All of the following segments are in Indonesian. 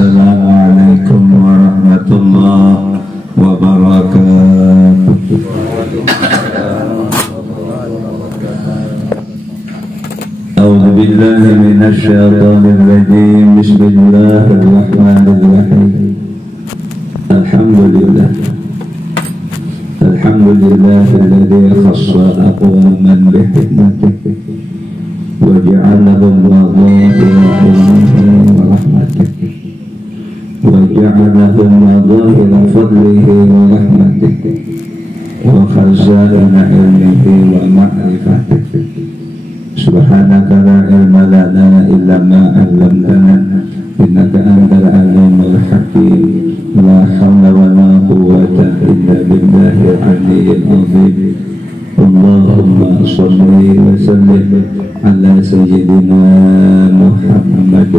Assalamualaikum warahmatullahi wabarakatuh. A'udzu billahi minasy syaithanir rajim. Bismillahirrahmanirrahim. Alhamdulillah. Alhamdulillahilladzi khassa aqwaman bihikmatihi wa ja'alahum wadhahira wa rahmatihi wa ja'alahum wadhahira fadlihi wa rahmatihi wa khazaina ilmihi wa ma'rifatihi. Subhanaka la ilma lana illa ma 'allamtana innaka antal alimul hakim. La hawla wa la quwwata illa billahil aliyyil azim. Allahumma shalli wa sallim ala sayyidina Muhammad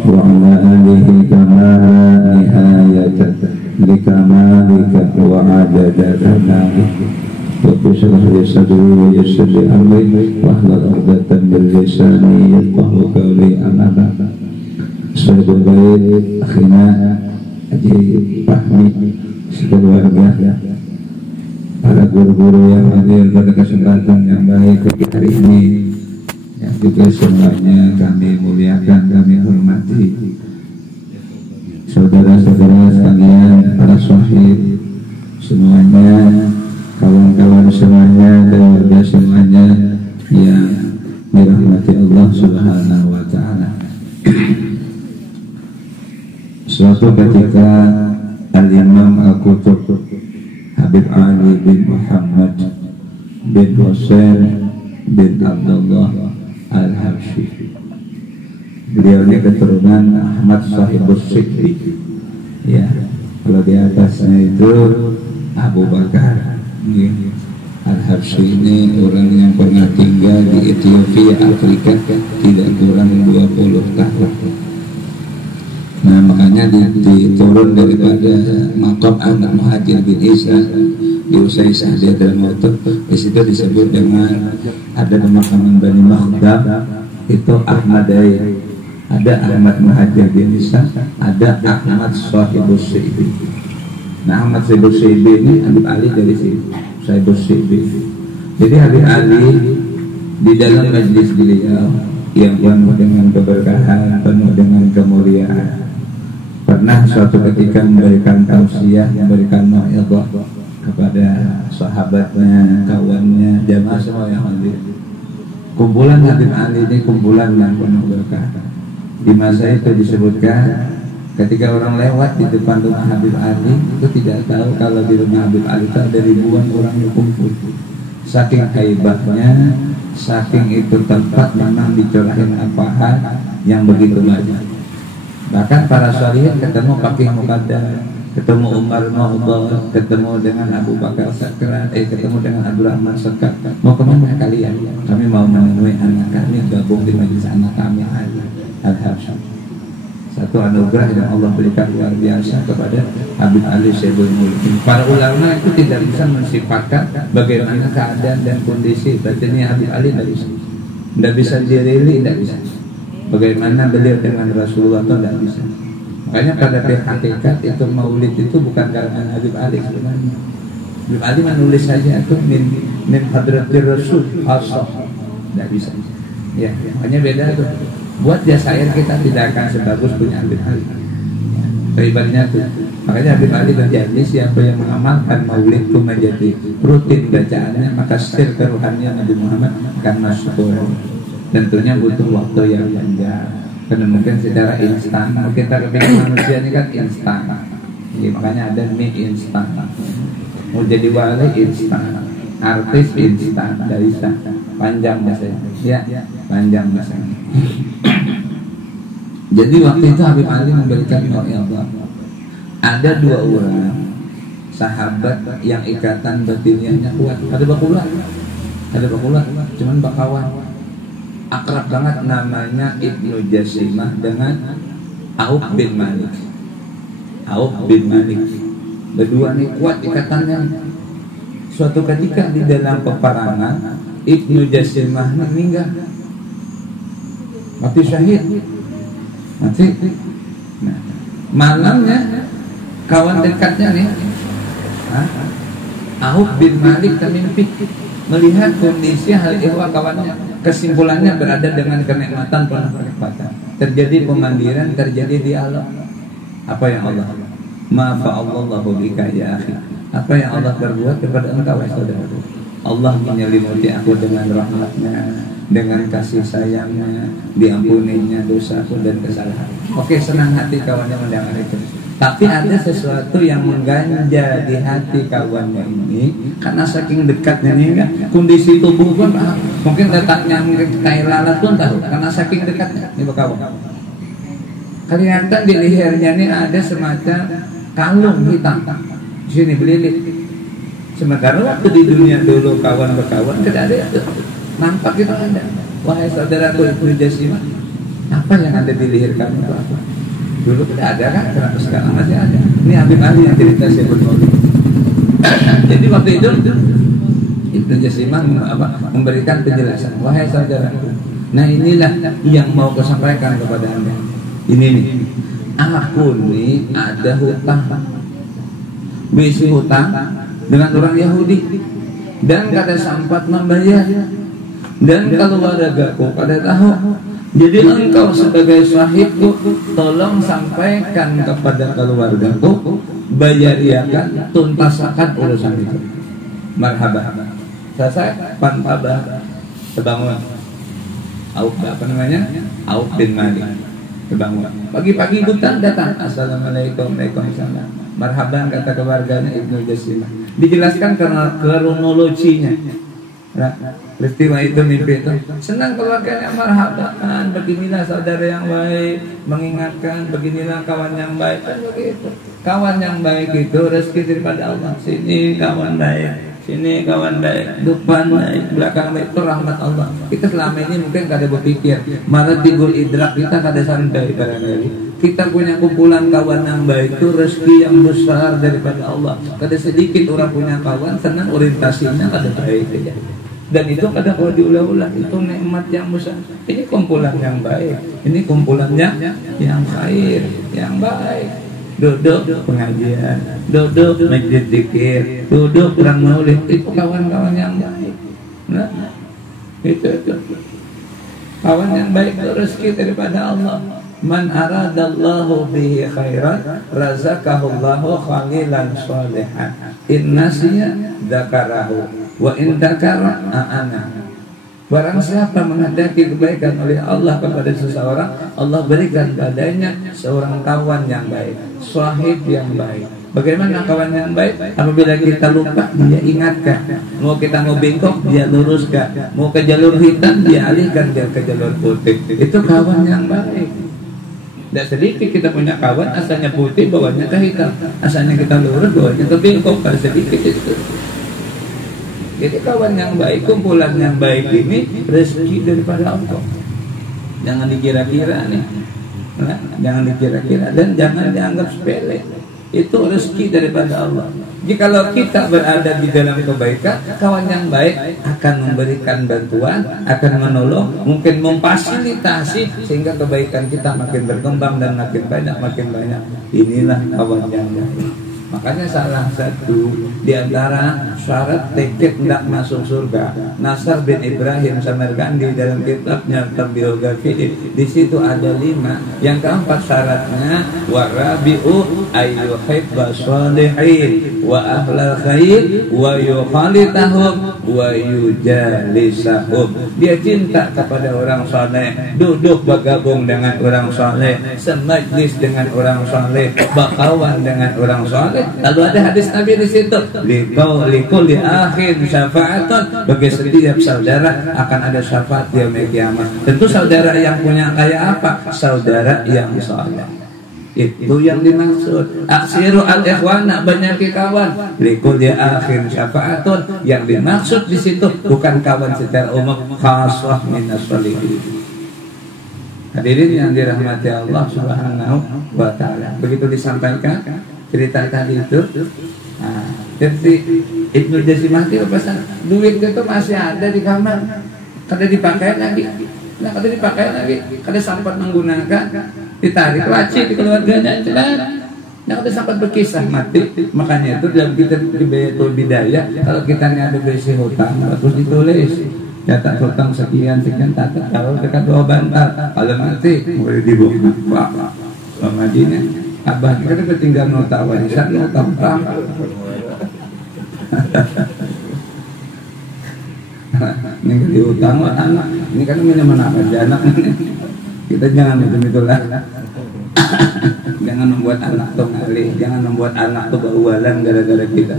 wa ala alihi kama la nihayata likamalika wa adada kamalika. Rabbi shrah li sadri wa yassir li amri wahlul 'uqdatam min lisani yafqahu qawli. Amma ba'd. Sahabat baik, akhirnya Haji Fahmi sekeluarga, para guru-guru yang hadir pada kesempatan yang baik hari ini, yang juga semuanya kami muliakan, kami hormati. Saudara-saudara sekalian, para sahib semuanya, kawan-kawan semuanya, keluarga semuanya yang dirahmati Allah Subhanahu wa Ta'ala. Suatu ketika Al-Imam Al-Qutub Habib Ali bin Muhammad bin Hussein bin Abdullah Al-Habsyi, beliau ini keturunan Ahmad Sahibus Siddiq. Ya, kalau di atasnya itu Abu Bakar. Al-Habsyi ini orang yang pernah tinggal di Ethiopia, Afrika, tidak kurang 20 tahun. Nah, makanya diturun daripada maqam anak Muhajir bin Isa di usai Sa'diyah dalam waktu di situ disebut dengan ada pemakaman Bani Makhdam, itu Ahmadai, ada Ahmad Muhajir bin Isa, ada Ahmad Sahibus Siddiq. Nah, Ahmad Sahibus Siddiq ini Habib Ali dari sini, Sahibus Siddiq. Jadi Habib Ali di dalam majlis beliau yang penuh dengan keberkahan, penuh dengan kemuliaan, pernah suatu ketika memberikan tausiah, memberikan mau'izah kepada sahabatnya, kawannya, jamaah semua yang hadir. Kumpulan Habib Ali ini kumpulan yang penuh berkah. Di masa itu disebutkan ketika orang lewat di depan rumah Habib Ali itu tidak tahu kalau di rumah Habib Ali itu ada ribuan orang yang kumpul. Saking haibahnya, saking itu tempat memang dicurahin apahan yang begitu banyak. Bahkan para syariat ketemu Fakih Muqaddam, ketemu Umar Mahdhar, ketemu dengan Abu Bakar Sakran, ketemu dengan Abdurrahman Sekar. Mau kemana kalian? Kami mau menemui anak kami, gabung di majelis anak kami. Al-Habsyi, satu anugerah yang Allah berikan luar biasa kepada Habib Ali Syekhul Mulkin. Para ulama itu tidak bisa mensifatkan bagaimana keadaan dan kondisi batinnya Habib Ali, tidak bisa dirili, tidak bisa. Bagaimana beliau dengan Rasulullah itu tidak bisa. Makanya pada hakikat itu maulid itu bukan karangan Habib Ali sebenarnya. Habib Ali menulis saja itu min hadratir Rasul asah, tidak bisa. Ya, makanya beda tuh. Buat jasair kita tidak akan sebagus punya Habib Ali. Hebatnya tuh. Makanya Habib Ali berjanji siapa yang mengamalkan maulid itu menjadi rutin bacaannya, maka sir keruhannya Nabi Muhammad akan masuk. Tentunya butuh waktu yang panjang, karena mungkin secara instan. Kita kepingin manusia ini kan instan. Jadi makanya ada mie instan. Mau jadi wali instan, artis instan, tidak bisa. Panjang masanya, ya, panjang masanya. Jadi waktu itu Habib Ali memberikan mau'izah. Ada dua orang sahabat yang ikatan batinnya kuat. Ada bakulah, cuman bakawan. Akrab banget, namanya Ibnu Jasimah dengan Auf bin Malik. Berdua nih kuat ikatannya. Suatu ketika di dalam peperangan Ibnu Jasimah meninggal, mati syahid. Nah, Malamnya kawan dekatnya nih, Auf bin Malik termimpi melihat kondisi hal ihwa kawannya. Kesimpulannya berada dengan kenikmatan penuh kenikmatan. Terjadi pemandiran, terjadi dialog. Apa yang Allah? Ma'afa'allahu bika ya akhi. Apa yang Allah berbuat kepada engkau wahai saudaraku? Allah menyelimuti aku dengan rahmatnya, dengan kasih sayangnya, diampuninya dosaku dan kesalahan. Oke, senang hati kawannya mendengar itu. Tapi ada sesuatu yang mengganja di hati kawannya ini karena saking dekatnya nih kan, kondisi tubuh pun mungkin letaknya kayak lalat pun tahu karena saking dekatnya nih kawan. Kelihatan di lehernya ini ada semacam kalung hitam. Di sini belilit. Sementara waktu di dunia dulu kawan berkawan tidak ada itu. Nampak itu ada. Wahai saudaraku Ibnu Jasimah, apa yang ada di leher kamu itu apa? Dulu tidak ada kan, kenapa sekarang masih ada? Ini Habib Ali yang cerita saya bernolik. Jadi waktu itu Ibnu Jasimah memberikan penjelasan. Wahai saudaraku, nah inilah yang mau aku sampaikan kepada anda. Ini nih, aku nih ada hutang, bisi hutang dengan orang Yahudi dan kada sempat membayar, dan keluargaku kada tahu. Jadi engkau sebagai sahibku, tolong sampaikan kepada keluargaku, bayariakan, tuntaskan urusan itu. Marhaba. Selesai, pantabah, terbangun. Apa namanya? Auf bin Malik. Terbangun. Pagi-pagi buta datang. Assalamualaikum, waalaikumsalam. Marhaban kata keluarganya Ibnu Jasimah. Dijelaskan karena kronologinya. Nah, peristiwa itu mimpi itu senang keluarganya, marhaban, beginilah saudara yang baik, mengingatkan beginilah kawan yang baik. Kan begitu. Kawan yang baik itu rezeki daripada Allah. Sini kawan baik, sini kawan baik, depan baik, belakang baik, itu rahmat Allah. Kita selama ini mungkin kada berpikir, malah timbul idrak kita kada santai barangkali. Kita punya kumpulan kawan yang baik itu rezeki yang besar daripada Allah. Kada sedikit orang punya kawan senang orientasinya kada baik aja. Dan itu kada kau diulang-ulang, itu nikmat yang besar. Ini kumpulan yang baik, ini kumpulannya yang khair, yang baik. Duduk pengajian, duduk majlis zikir, duduk perang maulid, itu kawan-kawan yang baik. Nah, itu kawan yang baik itu rezeki daripada Allah. Man aradallahu bihi khairan razaqahu Allahu khalilan shalihan. In nasiya dzakarahu wa in dzakara a'ana. Barang siapa menghendaki kebaikan oleh Allah kepada seseorang, Allah berikan padanya seorang kawan yang baik, sahib yang baik. Bagaimana kawan yang baik? Apabila kita lupa, dia ingatkan. Mau kita mau bengkok, dia luruskan. Mau ke jalur hitam, dia alihkan dia ke jalur putih. Itu kawan yang baik. Tidak sedikit kita punya kawan asalnya putih, bawahnya ke hitam. Asalnya kita lurus, bawahnya ke bengkok. Tidak sedikit itu. Jadi kawan yang baik, kumpulan yang baik ini rezeki daripada Allah. Jangan dikira-kira nih, nah, jangan dikira-kira dan jangan dianggap sepele. Itu rezeki daripada Allah. Jikalau kita berada di dalam kebaikan, kawan yang baik akan memberikan bantuan, akan menolong, mungkin memfasilitasi sehingga kebaikan kita makin berkembang dan makin banyak. Inilah kawan yang baik. Makanya salah satu di antara syarat tiket tidak masuk surga, Nasr bin Ibrahim Samarkandi dalam kitabnya Biografi, di situ ada 5. Yang keempat syaratnya warabi'u ayyuhibba shalihin wa ahlal khair wa yukhalitahum wa yujalisahum. Dia cinta kepada orang saleh, duduk bergabung dengan orang saleh, semajlis dengan orang saleh, berkawan dengan orang saleh. Lalu ada hadis Nabi di situ, likulli akhin syafa'atun, bagi setiap saudara akan ada syafaat di yaumil kiamat. Tentu saudara yang punya kayak apa? Saudara yang saleh. Itu yang dimaksud. Aksiru al-ikhwana, banyak kawan. Likulli akhin syafa'atun, yang dimaksud di situ bukan kawan secara umum, khaswah minas shalihin. Hadirin yang dirahmati Allah Subhanahu wa taala. Begitu disampaikan cerita tadi itu. Nah, jadi Ibnu Jasimah itu pesan, duit itu masih ada di kamar, kada dipakai lagi. Nah, kada dipakai lagi, kada sempat menggunakan. ditarik laci di keluarganya, celah. Nah, kita sempat berkisah mati. Makanya itu dalam kitab Bidayatul Bidayah, kalau kita ada berisi hutang terus ditulis catat hutang sekian tata, kalau dekat 2 bantal, kalau mati boleh dibuka. Pak Mamadinya abah kita tinggal nota warisan, nota hutang. Ini diutang anak, ini kan menemankan anak. Kita jangan itulah. Jangan membuat anak tuh ngalih, jangan membuat anak tuh baualan gara-gara kita.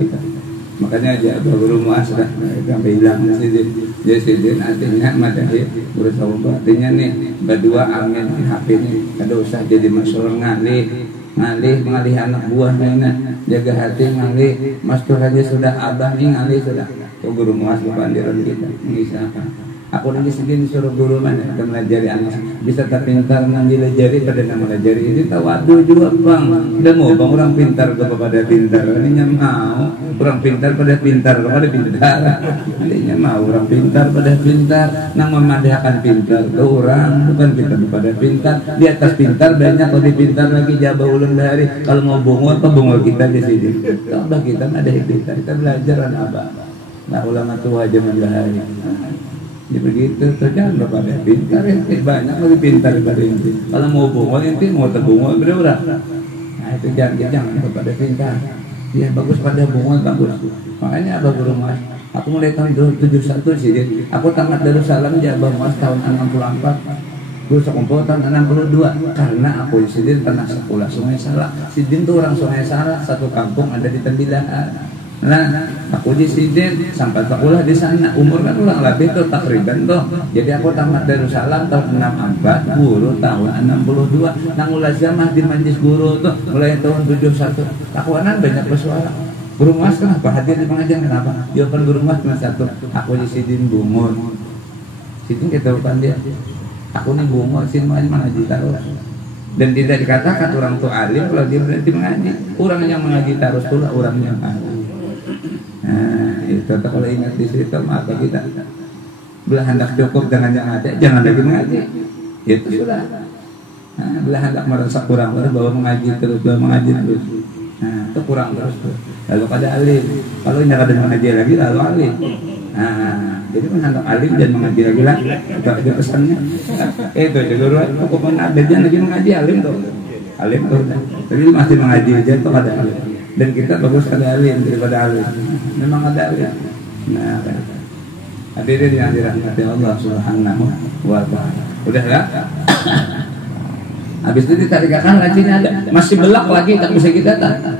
Makanya aja Guru Muasrah sampai hilang Sidin artinya madahir berusaha artinya nih berdua amin di HP ini kada usah jadi masalah ngalih anak buahnya jaga hati ngalih mastur aja sudah abah nih ngalih sudah Guru Muasrah pandiran kita mengisahkan. Aku nanti segini suruh guru mana kita melajari anak bisa tak pintar nanti melajari pada nama melajari ini tawadu juga bang. Udah mau bang orang pintar kepada pintar, ini mau orang pintar pada pintar kepada pintar, ini mau orang pintar pada pintar, nang memadahkan pintar ke orang bukan pintar kepada pintar. Di atas pintar banyak lebih pintar lagi jabah ulun dari kalau mau bungul apa bungul kita di sini. Kalau kita ada kita belajar apa? Nah ulama tua zaman bahari. Ya begitu, jangan kepada pintar ente banyak lebih pintar daripada ente. Kalau mau bungol ente mau terbungol berurang. Nah itu jangan kepada pintar. Ya bagus pada bungol bagus. Makanya Abah Guru Mas, aku mulai tahun 71 sih. Aku tamat Darussalam di Abah Mas tahun 64. Gue sekompol tahun 62 karena aku di Sidin pernah sekolah Sungai Salak. Sidin tuh orang Sungai Salak, satu kampung ada di Tembilahan. Nah, aku di Sidin sampai sekolah di sana. Umur kan ulang lebih tuh takriban tuh. Jadi aku tamat Darussalam tahun 64, guru tahun 62. Nang mulazamah di majlis guru tuh mulai tahun 71. Takuanan banyak bersuara. Guru Mas kenapa hadir di pengajian kenapa? Jawaban Guru Mas cuma satu. Aku di Sidin bungun. Sidin kita bukan dia. Aku nih bungun Sidin mengaji terus. Dan tidak dikatakan orang tuh alim kalau dia berhenti mengaji. Orang yang mengaji terus itulah orang yang alim. Nah, itu kalau ingat di situ maka kita belah hendak cukup dengan yang ada, jangan lagi mengaji. Itu sudah. Nah, belah hendak merasa kurang terus bahwa mengaji terus. Nah, itu kurang terus tuh. Lalu pada alim. Kalau tidak ada mengaji lagi lalu alim. Nah, jadi hendak alim dan mengaji lagi lah. Itu aja pesannya. Itu dulu cukup ada jangan lagi mengaji alim tuh. Alim tuh. Tapi masih mengaji aja tuh ada alim. Dan kita bagus ada alim daripada alim. Memang ada alim. Nah, hadirin yang dirahmati Allah Subhanahu wa ta'ala. Udahlah. Habis itu ditarikkan lacinya ada. Masih belak lagi tak bisa kita tak.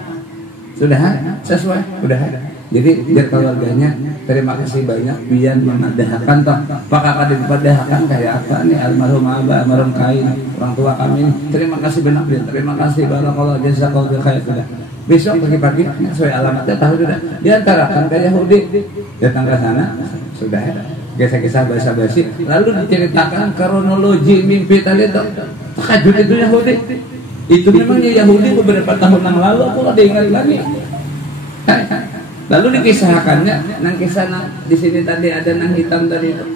Sudah sesuai. Udah. Jadi biar keluarganya terima kasih banyak biar memadahkan toh. Apakah pada dipadahkan kayak apa nih almarhum abah, almarhum kain orang tua kami. Terima kasih benar dia. Terima kasih barakallahu jazakallahu khair sudah. Besok pagi-pagi sesuai alamatnya tahu sudah. Diantarakan ke Yahudi datang ke sana sudah ya. Kisah-kisah basa-basi lalu diceritakan kronologi mimpi tadi itu. Tahajud itu Yahudi. Itu memangnya Yahudi beberapa tahun yang lalu aku ada ingat lagi. Lalu dikisahkannya, nang kisah di sini tadi ada nang hitam tadi itu,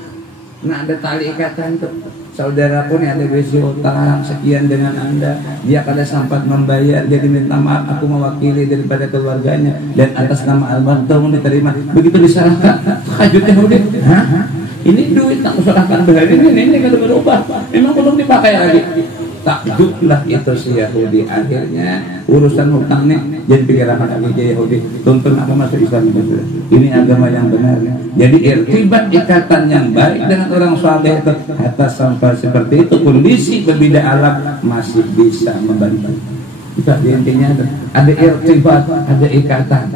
nah ada tali ikatan tuh. Saudara pun ada besi utang sekian dengan anda, dia kada sempat membayar, jadi minta maaf, aku mewakili daripada keluarganya dan atas nama almarhum diterima. Begitu diserahkan, tahajudnya udah, ini duit tak usahakan berhari ini kada berubah, memang belum dipakai lagi. Takjublah itu si Yahudi. Akhirnya urusan hutangnya jadi pikiran lagi Yahudi. Tuntun aku masuk Islam itu. Ini agama yang benar. Jadi irtibat ikatan yang baik dengan orang saleh itu atas sampai seperti itu kondisi berbeda alam masih bisa membantu. Itu intinya ada irtibat, ada ikatan.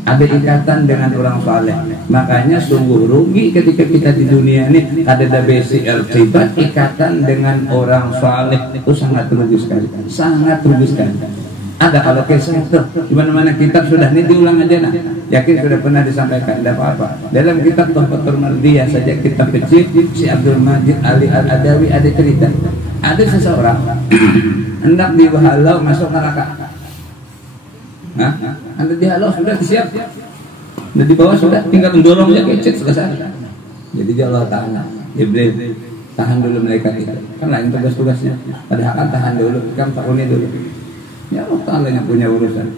Ada ikatan dengan orang saleh. Makanya sungguh rugi ketika kita di dunia ini ada besi irtibat ikatan dengan orang saleh itu sangat rugi sekali. Sangat rugi sekali. Ada kalau kisah itu di mana-mana kitab sudah ini diulang aja nah. Yakin sudah pernah disampaikan tidak apa-apa. Dalam kitab Tuhfatul Mardiyah saja kitab kecil si Abdul Majid Ali Al-Adawi ada cerita. Ada seseorang hendak dihalau masuk neraka. Nah, anda dihalau sudah siap, dan di bawah sudah tinggal mendorongnya kecil selesai. Jadi Allah Taala Jibril tahan dulu malaikat itu. Kan lain tugas-tugasnya. Padahal kan tahan dulu, kan takuni dulu. Ya Allah Ta'ala yang punya urusan.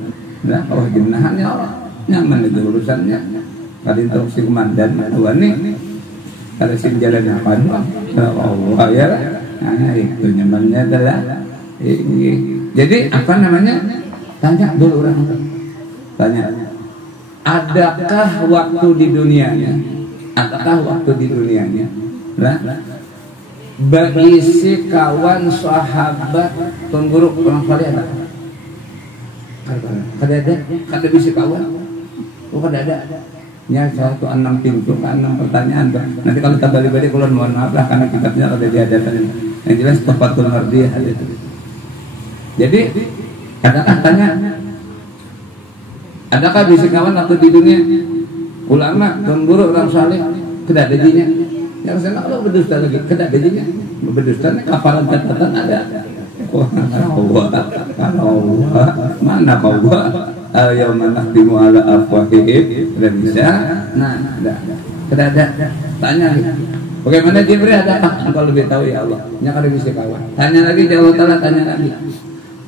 Nah, kalau genahan ya Allah, nyaman itu urusannya. Kadin tahu si komandan, wani, kalau si jalan apa doang, ya Allah ya. Nah itu nyamannya adalah ini. Jadi apa namanya? Tanya dulu orang. Tanya. Adakah waktu di dunianya? Adakah waktu di dunianya? Nah, berisi kawan sahabat pengguru orang kali ada. Kada bisa kawan. Oh kada ada. Ya satu 6 pintu, 6 pertanyaan. Nanti kalau tak balik-balik kalau mohon maaf lah karena kitabnya ada diadakan. Yang jelas Tuhfatul Mardiyah itu. Jadi adakah tanya? Adakah bisa kawan waktu di dunia? Ulama, pengguru orang saleh, kada ada jinya. Yang sana kalau berdusta lagi, kada ada jinya. Berdusta kafalan catatan ada. Wah, Allah, mana kau buat? Ayam nakhtimu ala afwahihim, tidak bisa. Nah, tidak ada. Tanya lagi. Bagaimana Jibril ada? Engkau lebih tahu ya Allah. Nya kada bisa kawan. Tanya lagi Allah Ta'ala, tanya lagi.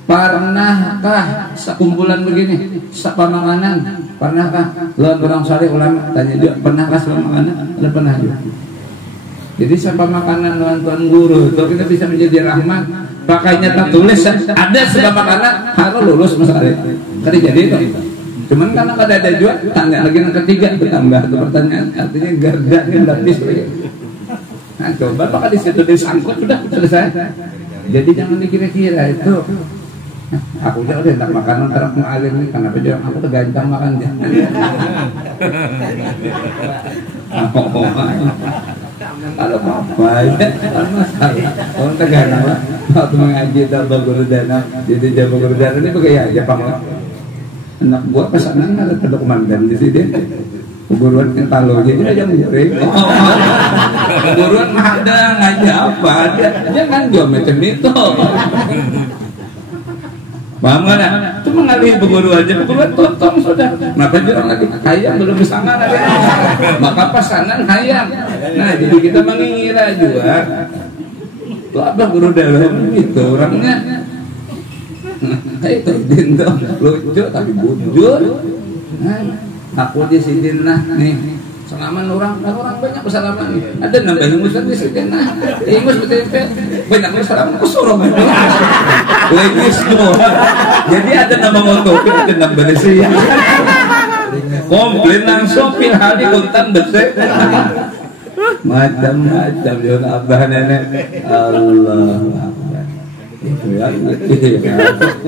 Pernahkah sekumpulan begini? Sepamakanan? Pernahkah? Lawan orang saleh ulama tanya juga. Pernahkah sepamakanan? Ada pernah juga. Jadi siapa makanan lawan tuan guru itu kita bisa menjadi rahmat. Pakainya tertulis ada sebab makanan harus lulus masalah. Tadi jadi itu. Cuman karena kada ada juga tanya lagi yang ketiga bertambah itu pertanyaan artinya gardanya habis lagi. Nah coba apakah di situ disangkut sudah selesai. Jadi jangan dikira-kira itu. Aku udah tak makanan terang mengalir nih kenapa dia aku tergancang makan dia. Kalau apa ya masalah orang Tegana lah waktu mengaji tabah guru dana jadi jago guru dana ini pakai ya Jepang lah anak buah pesanan ada pada komandan di sini guruan yang talu jadi aja murid guruan ada ngaji apa ada jangan jual macam itu paham kan? Cuma ngalih peguru aja, peguru totong sudah. Maka juga lagi hayam belum besangan ada. Maka pasangan hayam. Nah jadi kita mengira juga. Lo apa guru dalam itu orangnya? Itu dinto lucu tapi bujur. Nah, aku di sini nah nih. Salaman orang banyak bersalaman. Ada nambah ingusan di sini nah. Ingus betul banyak bersalaman kesuruh. Lengis semua. Jadi ada nama motor, ada nambah sih. Komplain langsung pilih di kontan betul. Macam-macam ya abah nenek. Allah.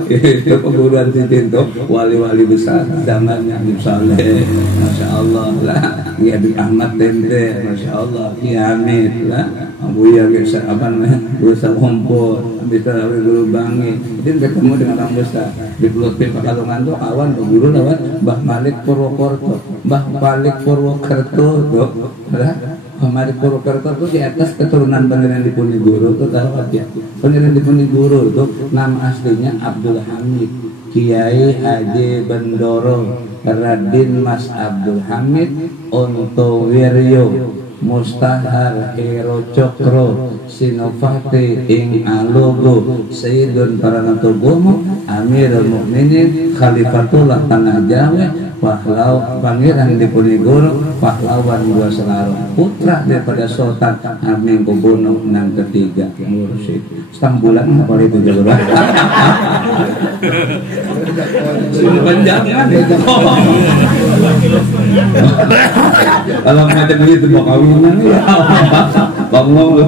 Itu perguruan itu wali-wali besar zamannya Habib Saleh, Masya Allah lah, Habib Ahmad Tente, Masya Allah, Kiamit lah, Abu Yagir apa namanya, Bursa Kompor, bisa Guru Bangi, itu ketemu dengan orang besar di Pulau Pekalongan tuh kawan guru lawan Mbah Malik Purwokerto, Mbah Malik Purwokerto tuh, Mbah Malik Purwokerto tuh di atas keturunan Pangeran Diponegoro tuh tahu aja, Pangeran Diponegoro itu nama aslinya Abdul Hamid, Kiai Haji Bendoro Radin Mas Abdul Hamid Ontowiryo Mustahar Hero Cokro Sinopati Ing Alogo Sayyidun Paranatogomo Amirul Mukminin Khalifatullah Tanah Jawa Pahlau Pangeran Diponegoro pahlawan gua selalu putra daripada Sultan Hamengkubuwono nang ketiga Mursyid setengah bulan apa itu jalan panjangan kalau macam itu mau kawinan ya bangun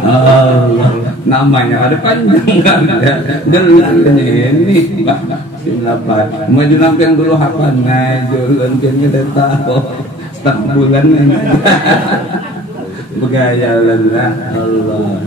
Allah namanya ada panjang kan ya dan ini silapan mau dilampirkan dulu apa ngajul lanjutnya dan tahu setengah bulan begaya lelah Allah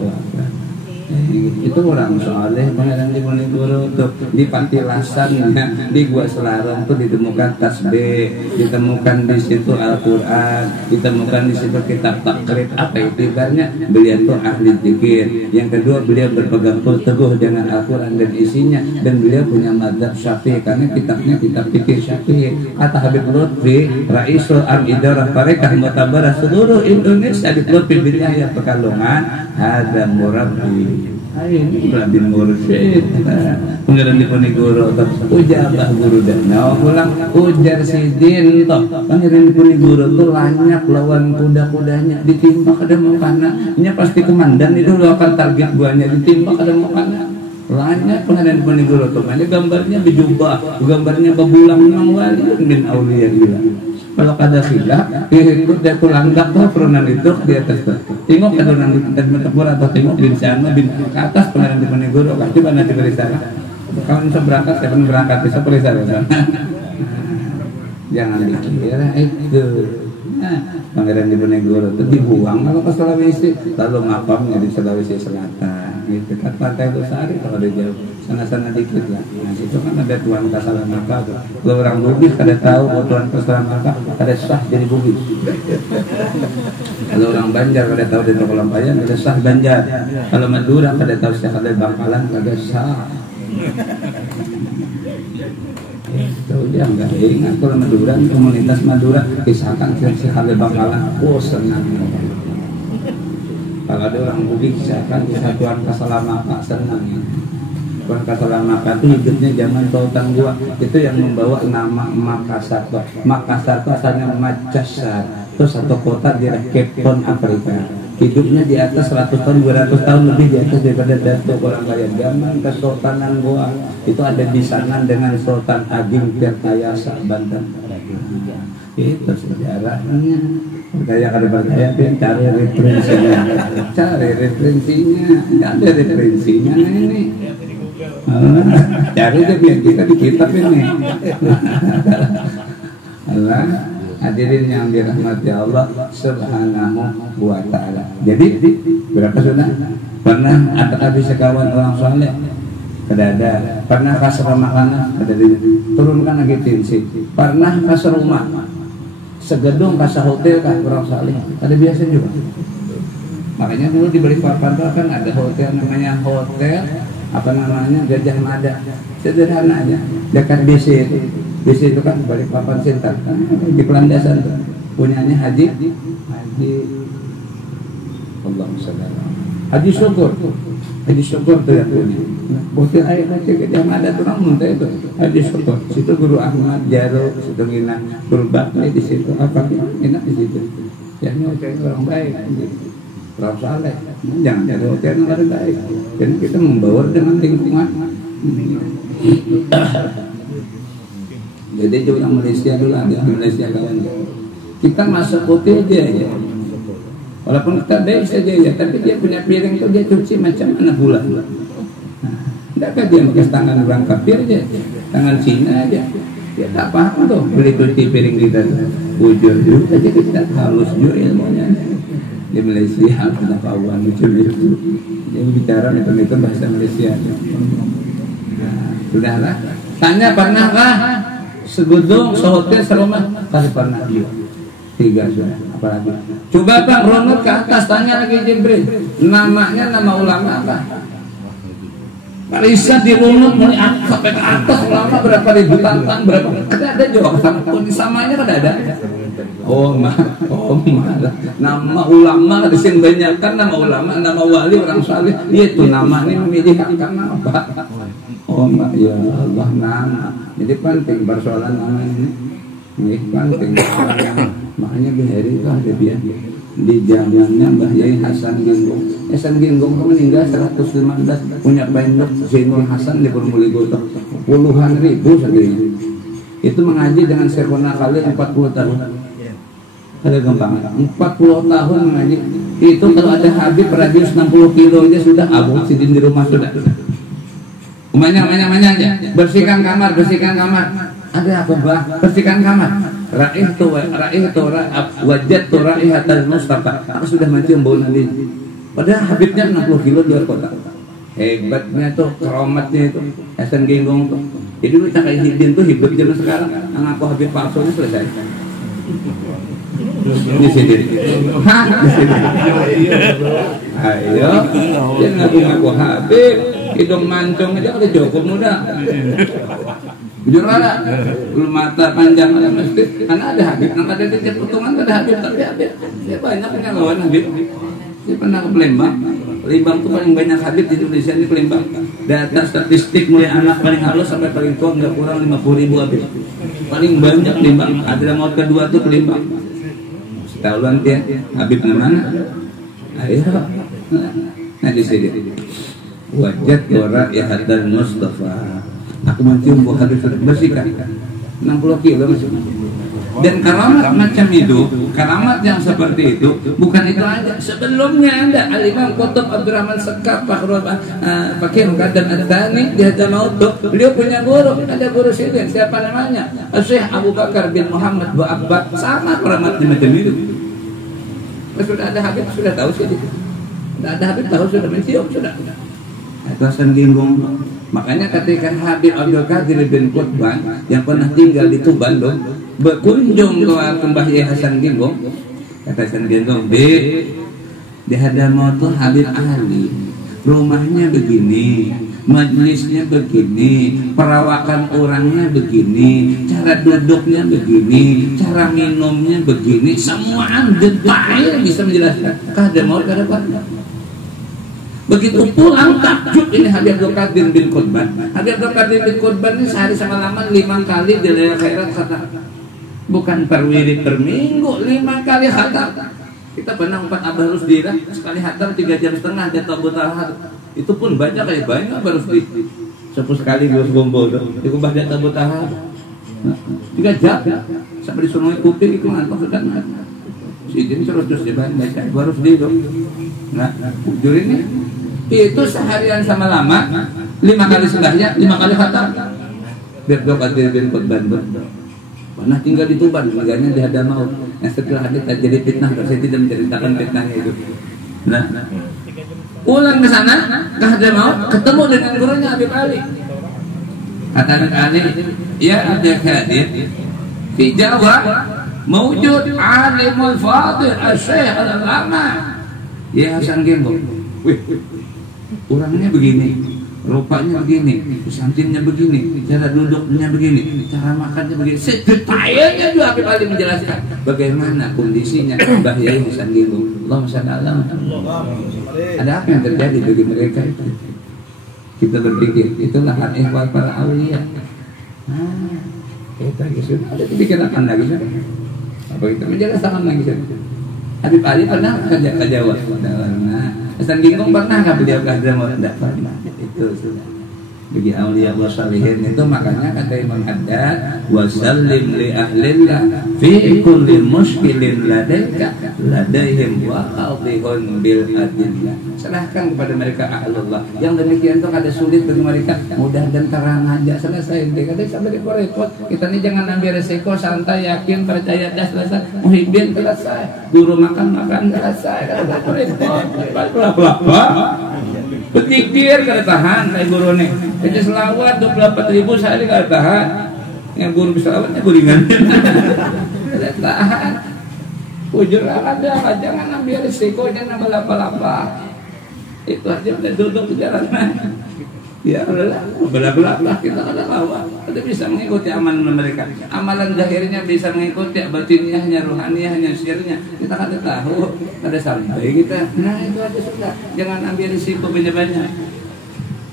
Itu orang soleh pengajian di Ponegoro tuh di Pantilasannya di Gua Selarong tuh ditemukan tasbih, ditemukan di situ Al-Quran, ditemukan di situ kitab takrib. Apa itu ibaratnya? Beliau tuh ahli zikir. Yang kedua beliau berpegang teguh dengan Al-Quran dan isinya, dan beliau punya mazhab Syafi'i karena kitabnya kitab fikih Syafi'i. Kata Habib Lutfi, Raisul Am Idarah Tarekah Mutabarah seluruh Indonesia di Lutfi Bidayah Pekalongan ada murabbi. Ini bin Mursyid pengajian di Ponegoro ujabah guru dan pulang ujar sidin toh pengajian di Ponegoro tuh lanyak lawan kuda-kudanya ditimpa kada mau kana nya pasti kemandan itu lo akan target guanya ditimpa kada mau kana lanyak pengajian di Ponegoro tuh mana gambarnya berjubah gambarnya bebulang memang wali min auliya gila. Kalau kada khilaf, ikut dia tulang dak tuh peronan itu di atas tuh. Tengok kada nang dan mentebur atau tengok bin sana bin ke atas pengajian di Ponegoro kasih mana di sana. Kalau bisa berangkat, saya pun berangkat bisa perisa sana. Jangan dikira itu. Nah, pengajian di Ponegoro itu dibuang kalau ke Sulawesi, lalu makamnya di Sulawesi Selatan. Gitu kan Pantai Losari kalau ada jauh sana-sana dikit lah. Nah situ kan ada Tuan Kasalamaka tuh. Kalau orang Bugis kada tahu oh, Tuan Kasalamaka ada sah jadi Bugis. Kalau orang Banjar kada tahu di Tokolampayan ada sah Banjar. Kalau Madura kada tahu sah ada Bangkalan kada sah. Itu dia enggak ingat kalau Madura komunitas Madura kisahkan si Hale Bangkalan. Oh senang. Kalau ada orang Bugis misalkan kisah Tuan Kasalamaka senang ya. Tuan Kasalamaka itu hidupnya zaman Sultan Gua itu yang membawa nama Makassar. Makassar itu asalnya Makassar. Itu satu kota di Cape Town Afrika. Hidupnya di atas 100 tahun, 200 tahun lebih di atas daripada Datuk orang kaya. Zaman Kesultanan Goa itu ada bisanan dengan Sultan Ageng Tirtayasa Banten. Itu sejarahnya. Percaya kada percaya cari referensinya. Cari referensinya. Enggak ada referensinya ini. Cari aja biar kita di kitab ini. Allah hadirin yang dirahmati Allah Subhanahu wa ta'ala. Jadi berapa sudah? Pernah ada sekawan orang soleh? Kada ada. Pernah kasar makanan? Kada ada. Turunkan lagi tensi. Pernah kasar rumah? Segedung kasar hotel kan orang soleh? Ada biasa juga. Makanya dulu di Balikpapan kan ada hotel namanya hotel apa namanya Gajah Mada. Sederhana aja. Dekat BC itu. BC itu kan Balikpapan Center kan di Pelandasan tuh. Punyanya Haji Allahumma shalli Haji Syukur. Haji Syukur tuh yang punya. Hotel air aja Gajah Mada tuh orang muntah itu. Haji Syukur. Situ Guru Ahmad Jaro, situ Gina Guru Bakri di situ. Apa enak di situ. Jadi hotel orang baik. Orang saleh. Jangan cari hotel yang ada baik. Jadi kita membaur dengan lingkungan. Jadi itu orang Malaysia dulu ada Malaysia kawan. Kita masuk hotel dia ya. Walaupun kita baik saja ya, tapi dia punya piring itu dia cuci macam mana pula. Tidakkah dia pakai tangan orang kafir aja, tangan Cina aja. Dia tak paham tuh beli cuci piring kita. Bujur juga aja kita halus juga ilmunya. Di Malaysia ada kawan lucu itu. Dia bicara itu bahasa Malaysia. Sudahlah. Tanya pernahkah segudung sehotel serumah? Tadi pernah dia. 3 sudah. Apalagi. Coba Pak runut ke atas tanya lagi Jibril. Namanya nama ulama apa? Riset di runut mulai sampai ke atas ulama berapa ribu tantang berapa? Kada ada jawab samanya kada ada. Oh mah. Nama ulama di sini banyak kan nama ulama, nama wali orang saleh. Itu namanya memilih karena apa? Oh mah ya Allah nama. Jadi penting persoalan nama ini. Ini penting. Makanya Bihari itu ada dia di zamannya Mbah Yai Hasan Ginggong. Hasan Ginggong itu meninggal 115 punya pendok Zainul Hasan di Purworejo puluhan ribu sendiri. Itu mengaji dengan Syekhuna Khalil 40 tahun. Ada gampang 40 tahun mengaji. Itu kalau ada Habib radius 60 kilo aja sudah Abu Sidin di rumah sudah. Umanya aja. Bersihkan kamar. Ada apa bah? Bersihkan kamar. Raih tu wajat tu raihatal Mustafa. Aku sudah mencium bau Nabi. Padahal Habibnya 60 kilo di luar kota. Hebatnya tuh, keramatnya itu Hasan Genggong tuh. Jadi lu tak kayak Hidin tuh hidup zaman sekarang, ngaku Habib palsunya selesai. Di sini. Hah? Di sini. Ayo, dia ngaku Habib, hidung mancung aja udah cukup muda. Jujur ada, mata panjang ada mesti, karena ada Habib, nang ada di Petungan ada Habib, tapi Habib, dia banyak punya lawan Habib. Dia pernah ke Palembang. Palembang itu paling banyak Habib di Indonesia ini Palembang. Data statistik mulai anak paling halus sampai paling tua nggak kurang 50.000 Habib. Paling banyak Palembang. Ada maut kedua tuh Palembang. Setahuan dia Habib mana? Ayo. Nah di sini. Wajat ora ya hadan Mustafa. Aku mencium buah Habib bersihkan. 60 kilo masih. Dan karamat macam itu, karamat yang seperti itu, bukan itu aja. Sebelumnya ada Al-Imam Qutb Abdurrahman Sekap, Fakih Muqaddam Al-Thani di Hadramaut. Beliau punya guru, ada guru sidin, siapa namanya? Syekh Abu Bakar bin Muhammad Bu'abbad. Sama karamatnya macam itu. Sudah ada Habib, sudah tahu sih. Sudah ada Habib, tahu sudah mencium, sudah. Itu Hasan Genggong. Makanya ketika Habib Abdul Qadir bin Qutban yang pernah tinggal di Tuban berkunjung ke Mbah Yai Hasan Genggong, kata Hasan Genggong, di Hadramaut tuh Habib ahli, rumahnya begini, majlisnya begini, perawakan orangnya begini, cara duduknya begini, cara minumnya begini, semua detail bisa menjelaskan. Hadramaut ada apa? Begitu pulang takjub ini Habib Abdul Qadir bin Qutban. Habib Abdul Qadir bin Qutban ini sehari semalaman 5 kali di layar khairat khatam. Bukan per wirid per minggu, 5 kali khatam. Kita pernah 4 abah Rusdi sekali khatam 3,5 jam dia tahu buta. Itu pun baca kayak banyak abah Rusdi. 10 sekali gue gombol itu baca tahu buta. 3 jam sampai disuruh kuping itu ngantuk sudah ngantuk. Ini terus dia baca abah Rusdi itu. Nah, jujur ini itu seharian sama lama 5 kali sembahnya 5 kali khatam. Abdul Qadir bin Qutban pernah tinggal di Tuban, negara di Hadramaut. Yang setelah hadis terjadi fitnah, saya tidak menceritakan fitnahnya itu. Nah, pulang ke sana ke Hadramaut, ketemu dengan gurunya Habib Ali. Kata Habib Ali, ya Abdul Qadir, di Jawa mewujud alimul fadil Syekh al-Alama ya Hasan Genggong. Wih, orangnya begini, rupanya begini, santinnya begini, cara duduknya begini, cara makannya begini, sedetailnya juga Habib Ali menjelaskan bagaimana kondisinya Mbah Yai Hasan Genggong. Allahumma shalli ala Muhammad. Ada apa yang terjadi bagi mereka itu? Kita berpikir itulah al-ihwal para awliya. Kita sudah ada pikiran lagi sudah. Apa kita menjelaskan lagi sudah. Habib Ali pernah kerja ke Jawa. Nah, Hasan Genggong pernah nggak beliau ke Hadramaut? Tidak pernah. Itu sudah. Bagi awliya Allah salihin itu makanya kata Imam Haddad, wasallim li ahlillah fi kulli muskilin ladaihim wa qadihun bil adillah. Serahkan kepada mereka ahlullah. Yang demikian itu ada sulit bagi mereka, mudah dan terang aja selesai. Dia kata sampai repot. Kita ini jangan ambil resiko, santai, yakin, percaya, dah selesai. Muhibbin selesai. Guru makan selesai. Kata repot. Pelak-pelak. Betikir kada tahan kayak guru nih. Jadi selawat 24.000 sehari kada tahan. Yang guru bisa selawatnya guringan. Kada tahan. Ujur ada, jangan ambil risiko, jangan ambil apa-apa. Itu aja udah duduk di jalanan. Ya udahlah, belak-belak kita kada lawan. Kita bisa mengikuti amalan mereka. Amalan zahirnya bisa mengikuti, batiniahnya, ruhaniyahnya, sirnya. Kita kada tahu, kada sampai kita. Nah itu aja sudah. Jangan ambil risiko banyak-banyak.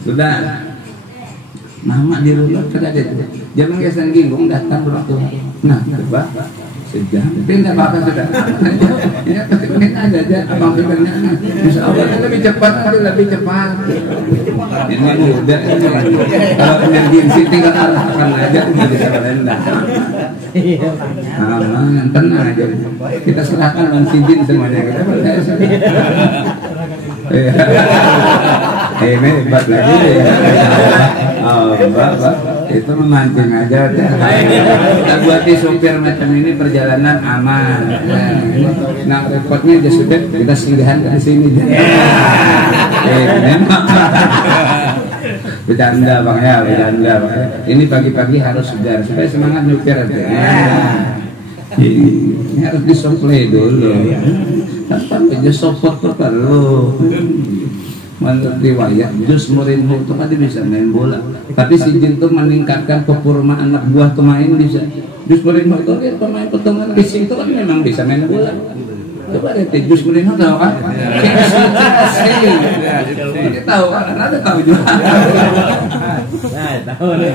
Sudah. Mama di rumah kada ada. Jangan Hasan Genggong datang berwaktu. Nah, coba sejam. Tidak apa-apa sudah. Ya, menit aja abang pikirnya. Insya Allah lebih cepat, lebih cepat. Ini mudah. Kalau energi tinggal arahkan aja, tidak bisa rendah. Aman, tenang aja. Kita serahkan Bang Sidin semuanya. Kita percaya sudah. Ini hebat lagi. Oh, Bapak, itu memancing aja. Kita buati sopir macam ini perjalanan aman. Nah, repotnya aja sudah kita singgahan ke sini. Bercanda Bang ya, bercanda Bang. Ini pagi-pagi harus segar supaya semangat nyupir aja. Ini harus disuplai dulu. Sampai aja sopot tuh perlu. Menurut riwayat, Jus Mourinho itu kan dia bisa main bola. Tapi si Jin tuh meningkatkan performa anak buah pemain bisa. Jus Mourinho itu dia pemain pertemuan fisik itu kan memang bisa main bola. Coba lihat Jus Mourinho tahu kan? Kita tahu kan? Ada tahu juga. Tahu nih.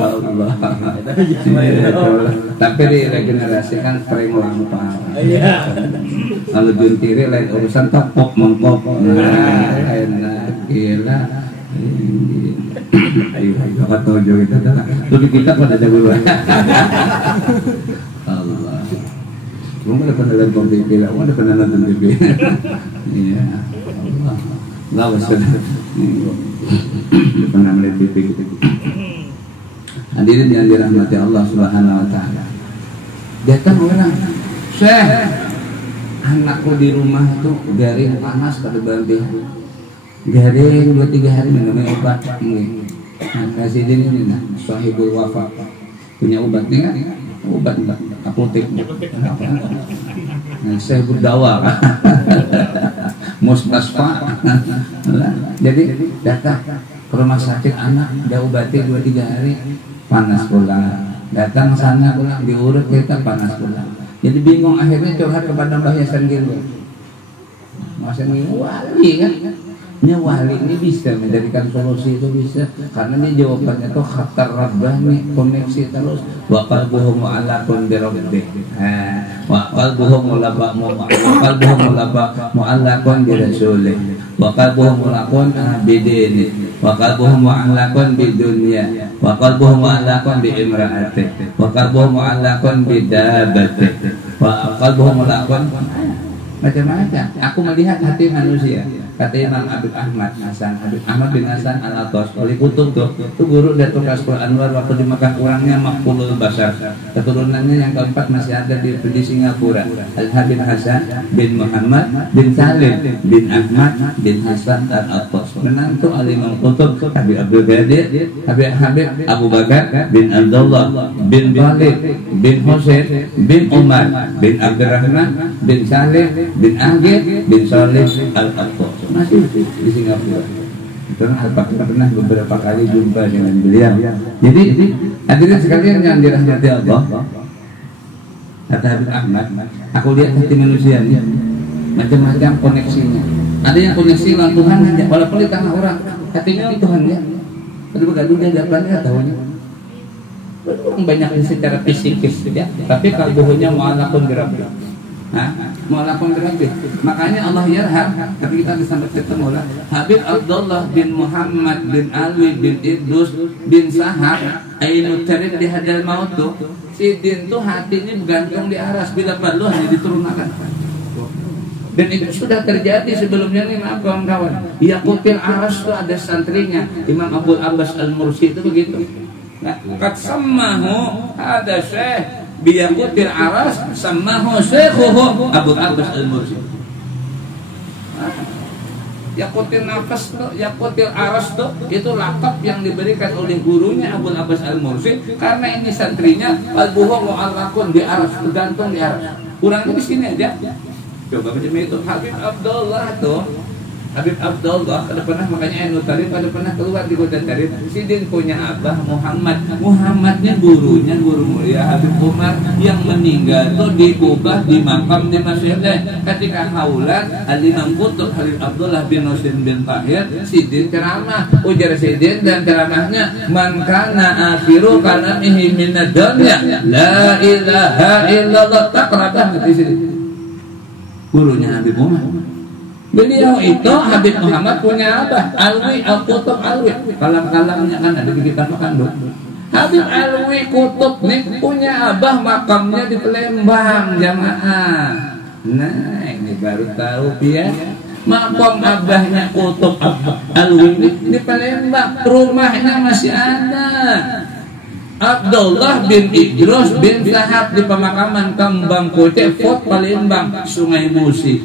Allah. Tapi regenerasi kan sering lampau. Kalau juntiri lain urusan topok mengkop. Enak gila. Ayo kita tojo kita. Tapi kita pada jago. Allah. Kamu udah pernah nonton TV lah, kamu udah pernah nonton TV. Iya. Allah. Enggak usah. Pernah melihat TV gitu. Hadirin yang dirahmati Allah Subhanahu wa taala. Datang orang, "Syekh, anakku di rumah itu garing panas pada banting. Garing 2-3 hari minum obat." Kasih ini nah, Sahibul Wafa. Punya obatnya kan? Obat apotek. Nah, saya berdawa. Mustasfa. Jadi datang ke rumah sakit anak, dia obati 2-3 hari panas pulang. Datang sana pulang diurut kita panas pulang. Jadi bingung akhirnya curhat kepada Mbah Yasan gitu. Mbah Yasan wali kan? Ini wali ini bisa menjadikan solusi itu bisa karena ini jawabannya tuh khatar rabbani koneksi terus wa qalbuhum mu'allaqun bi rabbih wa qalbuhum mu'allaqun bi rasulih wa qalbuhum mu'allaqun bi dini wa qalbuhum mu'allaqun bi dunya wa qalbuhum mu'allaqun bi imra'atih wa qalbuhum mu'allaqun bi dabatih wa qalbuhum mu'allaqun macam-macam. Aku melihat hati manusia. Kata Imam Habib Ahmad bin Hasan Al-Atas oleh kutub tuh itu guru Datuk Kasful Anwar waktu di Makkah kurangnya Maqbulul Basar. Keturunannya yang keempat masih ada di Singapura. Al-Habib Hasan bin Muhammad bin Salim bin Ahmad bin Hasan Al-Atas. Menantu Al-Imam Qutb Habib Abdul Qadir Habib Abu Bakar bin Abdullah bin Khalid bin Husain bin Umar bin Abdurrahman bin Salim bin Agid bin Salih Al-Atas. Masih di Singapura. Pernah beberapa kali jumpa dengan beliau. Jadi hadirin sekalian yang dirahmati Allah, kata Habib Ahmad, aku lihat hati manusia ini macam-macam koneksinya. Ada yang koneksi dengan Tuhan aja, walaupun di tangan orang hatinya Tuhan ya. Tapi begitu dia dapat tahunya. Banyak secara fisikis ya, tapi kalbunya mu'allaqun bi rabbih. Mu'allaqun bi rabbih. Makanya Allah yarham, tapi kita bisa ketemu lah. Habib Abdullah bin Muhammad bin Alwi bin Idrus bin Sahar Ainut Tarid di hadal maut tuh. Si Din tuh hatinya bergantung di aras bila perlu hanya diturunkan. Dan itu sudah terjadi sebelumnya nih, maaf kawan-kawan. Yaqutil Aras tuh ada santrinya Imam Abdul Abbas Al-Mursi itu begitu. Nah, kat samahu ada syekh biyaqutil aras samahu syekhuhu Abu Abbas Al-Mursi. Yaqutil nafas tuh, yaqutil aras tuh itu lakap yang diberikan oleh gurunya Abu Abbas Al-Mursi karena ini santrinya al-buhu mu'allaqun di aras, tergantung di aras. Kurangnya di sini aja. Coba macam itu Habib Abdullah tuh. Habib Abdullah kada pernah, makanya Ainut Tarid kada pernah keluar di Kota Tarid. Sidin punya abah Muhammad. Muhammadnya gurunya guru mulia Habib Umar yang meninggal tuh dikubah di makam di Masjid. Ketika haulan Al-Imam Qutb Habib Abdullah bin Husain bin Tahir, Sidin ceramah. Ujar Sidin dan ceramahnya, "Man kana akhiru kalamihi minad dunya la ilaha illallah." Takrabah di sini. Gurunya Habib Umar. Beliau itu Habib Muhammad punya abah Alwi Al-Qutb Alwi. Kalam-kalamnya kan ada di kitab kandung. Habib Alwi Qutb nih punya abah makamnya di Palembang jamaah. Nah ini baru tahu ya. Makom abahnya Kutub Alwi di Palembang, rumahnya masih ada. Abdullah bin Idrus bin Sahab di pemakaman Kembang Koce, Fort Palembang, Sungai Musi,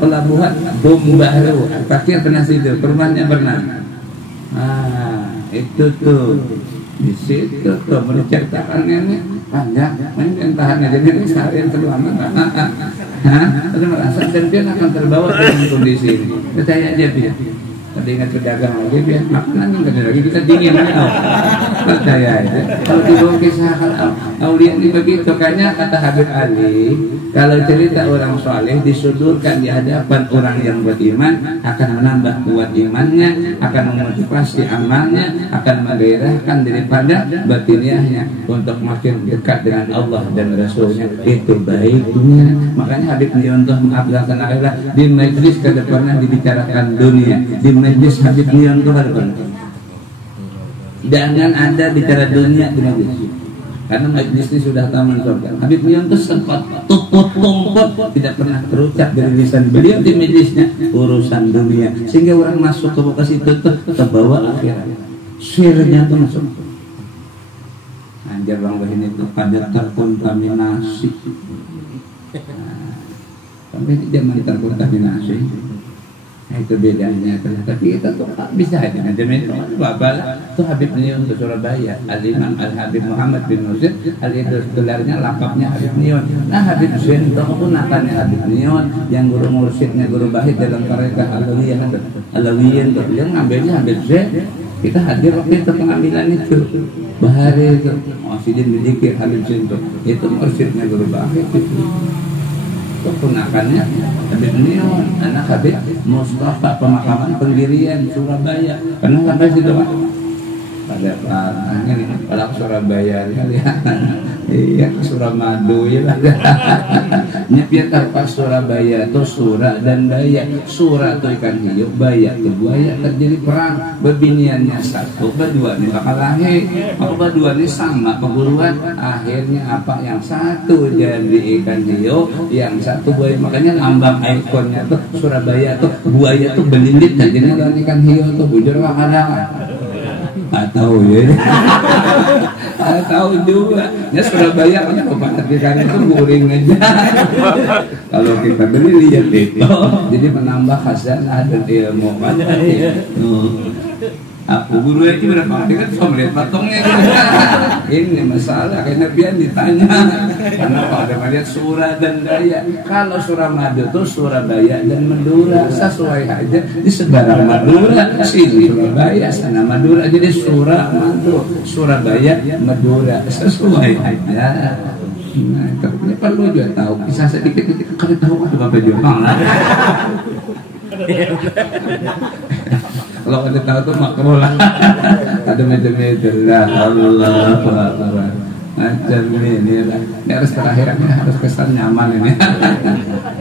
pelabuhan Bombaru. Fakir pernah situ, rumahnya pernah. Itu tuh di situ tuh menceritakannya nih panjang, main tahan aja nih seharian terlama. Ada merasa dan dia akan terbawa dengan kondisi ini. Percaya aja dia. Tadi ingat pedagang lagi dia makanan nggak lagi kita dingin kan? Percaya aja. Kalau dibawa kisah aulia ini begitu, kayaknya kata Habib Ali, kalau cerita orang soleh disodorkan di hadapan orang yang beriman akan menambah kuat imannya, akan memotivasi amalnya, akan menggairahkan daripada batiniahnya untuk makin dekat dengan Allah dan Rasulnya. Itu baiknya. Makanya Habib Niontoh mengabdalkan akhirat di majlis kada pernah dibicarakan dunia. Di majlis Habib Niontoh kada pernah. Jangan ada bicara dunia di majlis. Karena majlis ini sudah taman surga. Habib Niontoh sempat tumput tidak pernah terucap dari lisan beliau di majlisnya urusan dunia, sehingga orang masuk ke bekas itu terbawa akhirat. Sirnya tuh masuk. Anjar bang ini tuh pada terkontaminasi. Sampai zaman terkontaminasi. Itu bedanya. Tapi kita tuh bisa aja ngajamin babal tuh Habib Nion ke Surabaya, Al-Imam Al-Habib Muhammad bin Nusir Al-Idrus, gelarnya lapaknya Habib Nion. Nah Habib Zain itu keponakannya Habib Nion, yang guru mursyidnya guru Bahid dalam tarekat Alawiyin tuh yang ngambilnya Habib Zain. Kita hadir waktu itu pengambilan itu Bahari itu Muasidin Bidikir Habib Zain itu mursyidnya guru Bahid itu. Keponakannya Habib Nion, anak Habib Mustafa, pemakaman Pendirian Surabaya. Pernah sampai situ Pak? Pada Surabaya lihat. Iya, Suramadu ya lah. Nyepiat pas Surabaya itu Sura dan Baya. Sura itu ikan hiu, Baya itu buaya. Terjadi perang, berbiniannya satu, berdua nih bakal lahir. Kalau berdua nih sama perguruan, akhirnya apa? Yang satu jadi ikan hiu, yang satu buaya. Makanya lambang ikonnya tuh Surabaya tuh buaya tuh berlindit. Jadinya lawan ikan hiu tuh bujur kadang. Tahu ya. Tahu juga. Ya Surabaya kan keperhatian itu guring aja. Kalau kita beli lihat itu, jadi menambah khazanah dan ilmu kan. Aku guru itu berapa kali kan suka melihat patungnya ini masalah karena biar ditanya kenapa ada melihat Surah dan Daya. Kalau Suramadu itu Surabaya dan Madura sesuai aja di sebarang Madura sini Surabaya sana Madura jadi Suramadu Surabaya Madura sesuai aja. Nah, ini perlu juga tahu bisa sedikit kalau tahu apa Bapak Jomang. Kalau ada tahu tuh makro lah. Ada meja-meja lah. Allah Akbar. Macam ini lah. Ini harus terakhirannya harus kesan nyaman ini.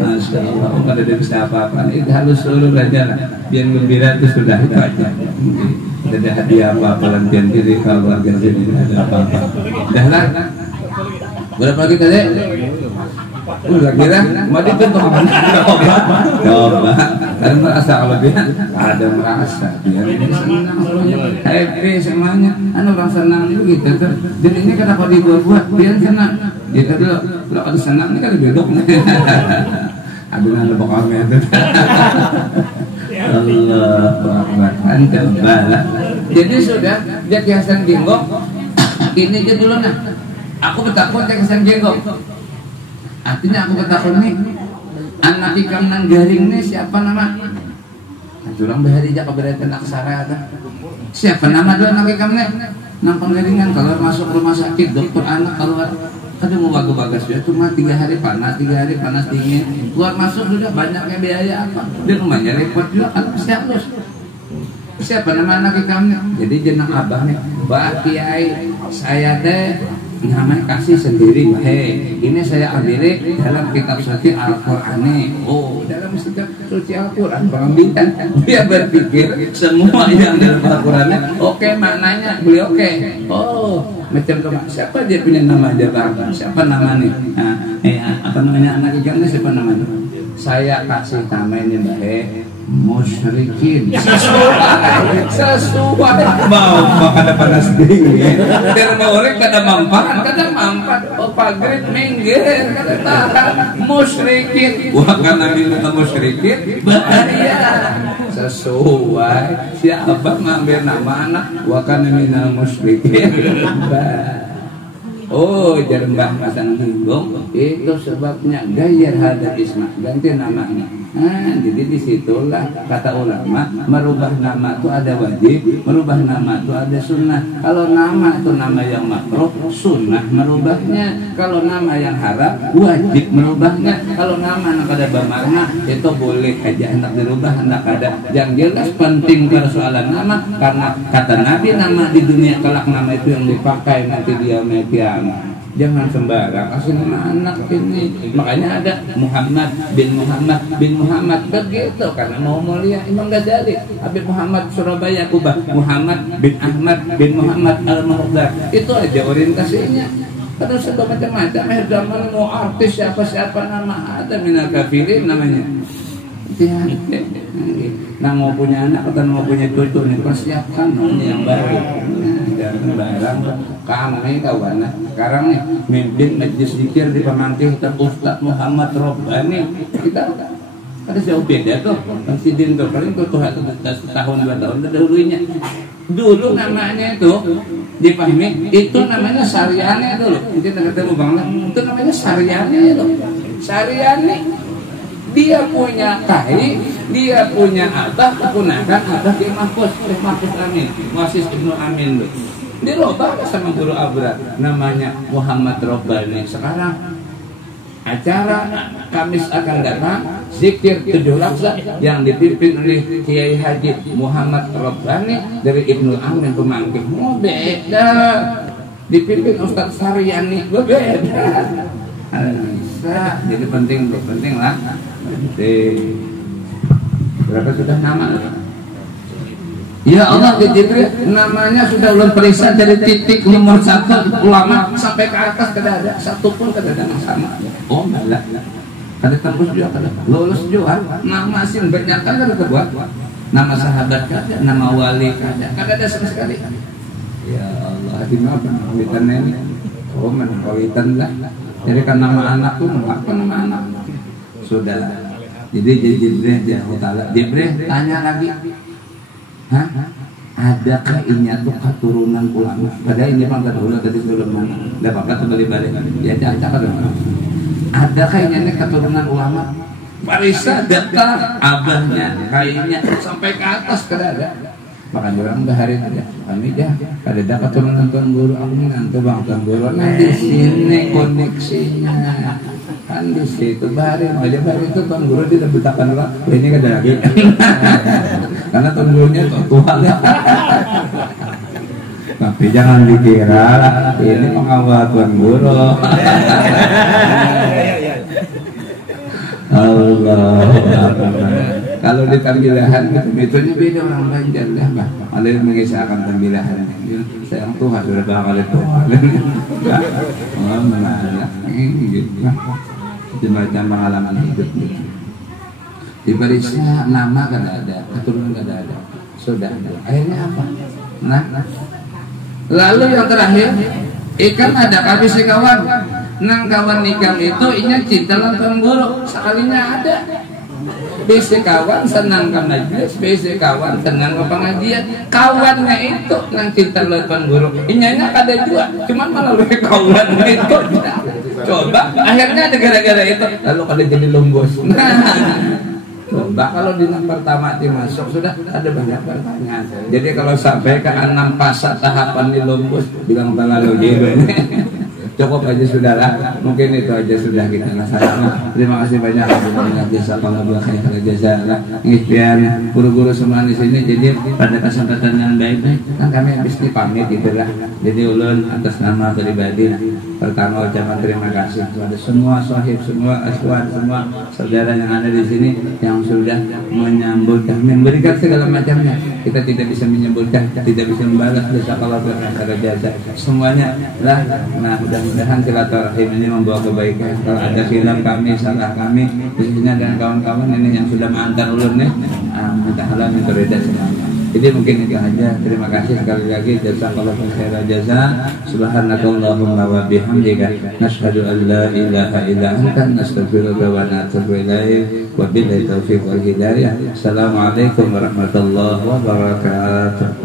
Masya Allah. Kalau ada bisa apa-apa, itu halus seluruh aja lah. Biar gembira itu sudah itu aja. Tidak ada hadiah apa-apa lantian diri kalau warga sini ada apa-apa. Dah lah. Berapa lagi tadi? Kira mau ditutup coba karena merasa kalau dia ada merasa dia senang happy semuanya orang senang itu gitu tuh. Jadi ini kenapa dibuat-buat biar senang gitu dulu. Kalau ada senang ini kan bedok ada nanda pokoknya itu Allah Akbar coba. Jadi sudah Jaki Hasan Genggong ini aja dulu nah aku bertakut Jaki Hasan Genggong. Artinya aku katakan nih anak ikam nang garing nih siapa nama? Jurang bahari jak keberatan aksara ada. Siapa nama dua anak ikam nih? Nang penggaringan kalau masuk rumah sakit dokter anak keluar kadang mau bagus ya cuma 3 hari panas dingin keluar masuk sudah banyaknya biaya apa? Di rumahnya repot juga kan siapa nama anak ikam nih? Jadi jenang abah nih Pak Kiai saya teh namanya kasih sendiri. Hei, ini saya ambil dalam kitab suci Al-Quran. Oh, dalam kitab suci Al-Quran pengambilan dia berpikir semua yang dalam Al-Quran oke maknanya beliau oke. Oh, macam kemana? Siapa dia punya nama aja bang? Siapa nama nih? Apa namanya anak ikannya siapa namanya? saya kasih nama ini Mbak musyrikin. Sesuai mau kada panas dingin biar mau orang kada mampat oh pagrit minggir kada tahan musyrikin wah karena minta musyrikin bahaya sesuai siapa ngambil nama anak wah karena minta musyrikin. Oh, jadi Mbah Masang bingung, itu sebabnya gayar hadap isma, ganti namanya. Jadi disitulah kata ulama, merubah nama itu ada wajib, merubah nama itu ada sunnah. Kalau nama itu nama yang makruh, sunnah merubahnya. Kalau nama yang haram, wajib merubahnya. Kalau nama yang ada bermakna, itu boleh aja hendak dirubah, hendak ada. Yang jelas penting persoalan nama, karena kata Nabi nama di dunia kelak nama itu yang dipakai nanti dia mekiam. Jangan sembarang kasih nama anak ini. Makanya ada Muhammad bin Muhammad begitu karena mau mulia Imam Ghazali. Habib Muhammad Surabaya Kubah, Muhammad bin Ahmad bin Muhammad Al-Muhdar. Itu aja orientasinya. Terus ada macam-macam. Zaman mau artis siapa nama ada minal kafirin namanya. Nah mau punya anak atau mau punya cucu nih persiapkan yang baru. Jangan barang kami kawan. Sekarang nih mimpin majlis zikir di Pemangkih Ustaz Muhammad Robbani kita ada jauh beda tuh. Presiden tuh paling tuh tahun 2 tahun terdahulunya. Dulu namanya itu dipahami itu namanya Saryani itu loh. Kita ketemu Bang itu namanya Saryani itu. Saryani dia punya kai, dia punya abah, menggunakan abah di Mahfuz Amin, Muassis Ibnu Amin loh. Dirubah sama guru Abrar, namanya Muhammad Robbani. Sekarang acara Kamis akan datang, zikir 7 laksa yang dipimpin oleh Kiai Haji Muhammad Robbani dari Ibnu Amin Pemangkih. Oh beda, dipimpin Ustaz Saryani, beda. Jadi penting lah. Berapa sudah nama? Ya Allah di Jibril namanya sudah belum periksa dari titik nomor 1 ulama sampai ke atas tidak ada satu pun tidak ada yang sama. Oh enggak ada tembus juga ada lulus juga nama asing banyak kan ada terbuat nama sahabat ada nama wali ada ada sama sekali. Ya Allah di mana kawitan ini? Oh mana kawitan lah. Jadi kan nama anak tuh apa nama anak? Sudah. Jadi Jibril Jibril tanya lagi. Hah? Adakah ini tuh keturunan ulama? Padahal ini mah keturunan tadi sebelum mana? Enggak apa-apa kembali balik. Ya cakap dong. Adakah ini keturunan ulama? Parisa data abahnya, kayaknya sampai ke atas kada. Makan orang bahari aja. Kami dah ada keturunan tuan guru aku ngantuk bang tuan guru. Nah di sini koneksinya. Kan di situ bahari aja bahari itu tuan guru tidak betapkan lah. Ini kada lagi. Karena tuan gurunya tua lah. Tapi jangan dikira ini pengawal tuan guru. Allah. Kalau di tambilahan metodenya beda orang Banjar dah bah. Ada yang mengisahkan tambilahan. Sayang Tuhan sudah bakal itu. Oh mana gitu. Macam pengalaman hidup. Diperiksa nama kan ada, keturunan kan ada. Sudah. Akhirnya apa? Nah. Lalu yang terakhir, ikan ada kami si kawan. Nang kawan nikam itu inya cinta lantaran guru. Sekalinya ada. Bisi kawan senang ke majlis, bisi kawan senang ke pengajian. Kawannya itu nang cinta lantaran guru. Inyanya kada juga, cuman melalui kawannya itu. Coba, akhirnya ada gara-gara itu. Lalu kada jadi lombos. Coba kalau di pertama masuk sudah ada banyak pertanyaan. Jadi kalau sampai ke 6 fase tahapan di lombos, bilang terlalu jiwa. Cukup aja sudahlah, mungkin itu aja sudah kita laksanakan. Terima kasih banyak atas jasa pengabuah khairan jasa lah. Ikhtiar guru-guru semua di sini. Jadi pada kesempatan yang baik kan kami habis dipamit gitulah. Jadi ulun atas nama pribadi pertama ucapan terima kasih kepada semua sahib, semua akhwat, semua saudara yang ada di sini yang sudah menyambut kami, memberikan segala macamnya. Kita tidak bisa menyebutkan, tidak bisa membalas jasa Allah khairan jasa semuanya lah. Nah, mudah mudah-mudahan silaturahim ini membawa kebaikan. Kalau ada silap kami, salah kami, khususnya dan kawan-kawan ini yang sudah mengantar ulunnya, mudah-mudahan itu reda semuanya. Jadi mungkin itu aja. Terima kasih sekali lagi. Jazakallahu khairan jaza. Subhanakallahumma wa bihamdika nasyhadu an la ilaha illa anta nastaghfiruka wa natubu ilaik. Wabillahi taufiq wal hidayah. Assalamualaikum warahmatullahi wabarakatuh.